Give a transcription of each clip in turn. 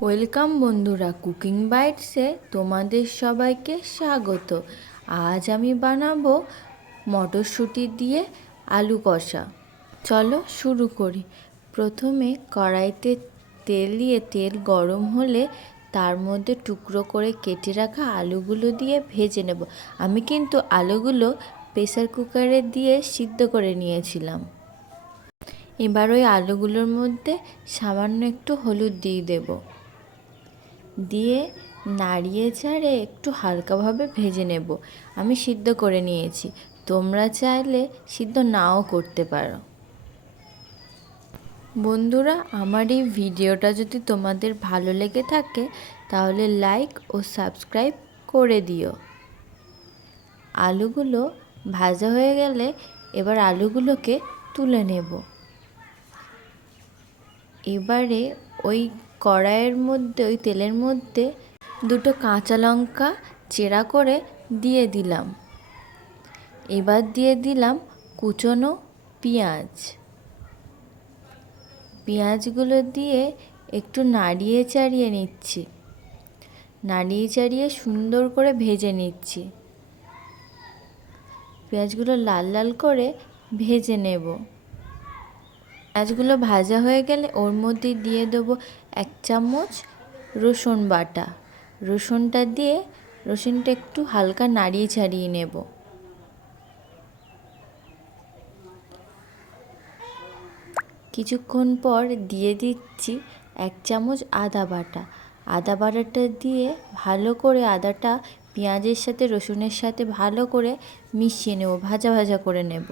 Welcome বন্ধুরা, cooking বাইটসে তোমাদের সবাইকে স্বাগত। আজ আমি বানাবো মটরশুঁটি দিয়ে আলু কষা। চলো শুরু করি। প্রথমে কড়াইতে তেল দিয়ে তেল গরম হলে তার মধ্যে টুকরো করে কেটে রাখা আলুগুলো দিয়ে ভেজে নেব। আমি কিন্তু আলুগুলো প্রেসার কুকারে দিয়ে সিদ্ধ করে নিয়েছিলাম। এবার ওই আলুগুলোর মধ্যে সামান্য একটু হলুদ দিয়ে দেবো, দিয়ে নাড়িয়ে চাড়ে একটু হালকাভাবে ভেজে নেব। আমি সিদ্ধ করে নিয়েছি, তোমরা চাইলে সিদ্ধ নাও করতে পারো। বন্ধুরা, আমার এই ভিডিওটা যদি তোমাদের ভালো লেগে থাকে তাহলে লাইক ও সাবস্ক্রাইব করে দিও। আলুগুলো ভাজা হয়ে গেলে এবার আলুগুলোকে তুলে নেব। এবারে ওই কড়াইয়ের মধ্যে, ওই তেলের মধ্যে দুটো কাঁচা লঙ্কা চেরা করে দিয়ে দিলাম। এবার দিয়ে দিলাম কুচনো পেঁয়াজগুলো দিয়ে একটু নাড়িয়ে চাড়িয়ে নিচ্ছি, নাড়িয়ে চাড়িয়ে সুন্দর করে ভেজে নিচ্ছি। পেঁয়াজগুলো লাল লাল করে ভেজে নেব। পেঁয়াজগুলো ভাজা হয়ে গেলে ওর মধ্যে দিয়ে দেবো 1 চামচ রসুন বাটা। রসুনটা একটু হালকা নাড়িয়ে ছাড়িয়ে নেব। কিছুক্ষণ পর দিয়ে দিচ্ছি 1 চামচ আদা বাটা। আদা বাটাটা দিয়ে ভালো করে আদাটা পেঁয়াজের সাথে রসুনের সাথে ভালো করে মিশিয়ে নেব, ভাজা ভাজা করে নেব।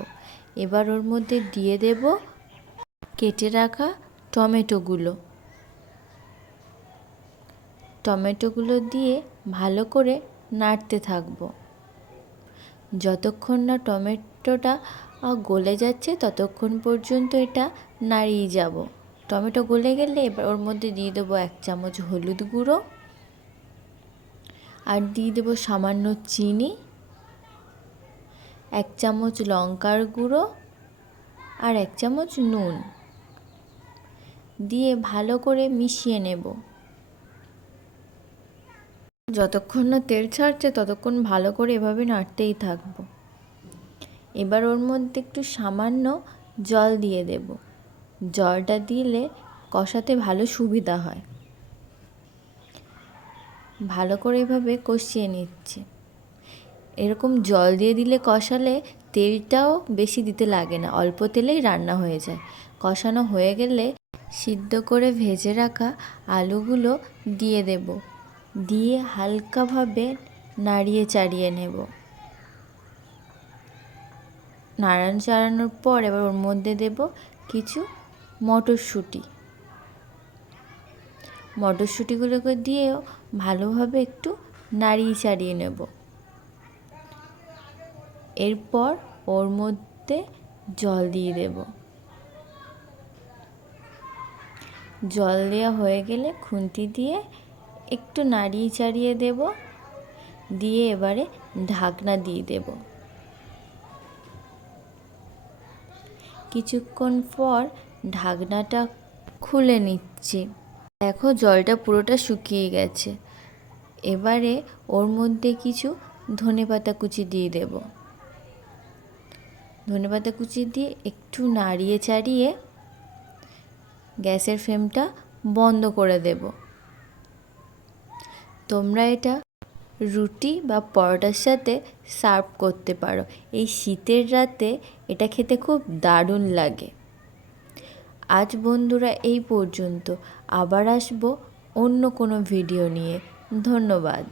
এবার ওর মধ্যে দিয়ে দেব কেটে রাখা টমেটোগুলো দিয়ে ভালো করে নাড়তে থাকবো। যতক্ষণ না টমেটোটা গলে যাচ্ছে ততক্ষণ পর্যন্ত এটা নাড়িয়ে যাব। টমেটো গলে গেলে এবার ওর মধ্যে দিয়ে দেবো 1 চামচ হলুদ গুঁড়ো, আর দিয়ে দেবো সামান্য চিনি, 1 চামচ লঙ্কার গুঁড়ো আর 1 চামচ নুন দিয়ে ভালো করে মিশিয়ে নেব। যতক্ষণ না তেল ছাড়ছে ততক্ষণ ভালো করে এভাবে নাড়তেই থাকবো। এবার ওর মধ্যে একটু সামান্য জল দিয়ে দেব। জলটা দিলে কষাতে ভালো সুবিধা হয়। ভালো করে এভাবে কষিয়ে নিচ্ছি। এরকম জল দিয়ে দিলে কষালে তেলটাও বেশি দিতে লাগে না, অল্প তেলেই রান্না হয়ে যায়। কষানো হয়ে গেলে সিদ্ধ করে ভেজে রাখা আলুগুলো দিয়ে দেব, দিয়ে হালকাভাবে নাড়িয়ে চাড়িয়ে নেব। নাড়ানো চাড়ানোর পর এবার ওর মধ্যে দেব কিছু মটরশুঁটিগুলোকে দিয়েও ভালোভাবে একটু নাড়িয়ে চাড়িয়ে নেব। এরপর ওর মধ্যে জল দিয়ে দেব। জল দেওয়া হয়ে গেলে খুন্তি দিয়ে একটু নাড়িয়ে চাড়িয়ে দেব, দিয়ে এবারে ঢাকনা দিয়ে দেব। কিছুক্ষণ পর ঢাকনাটা খুলে নিচ্ছি। দেখো, জলটা পুরোটা শুকিয়ে গেছে। এবারে ওর মধ্যে কিছু ধনেপাতা কুচি দিয়ে দেব। ধনেপাতা কুচি দিয়ে একটু নাড়িয়ে চাড়িয়ে গ্যাসের ফ্লেমটা বন্ধ করে দেব। তোমরা এটা রুটি বা পরোটার সাথে সার্ভ করতে পারো। এই শীতের রাতে এটা খেতে খুব দারুণ লাগে। আজ বন্ধুরা এই পর্যন্ত, আবার আসবো অন্য কোনো ভিডিও নিয়ে। ধন্যবাদ।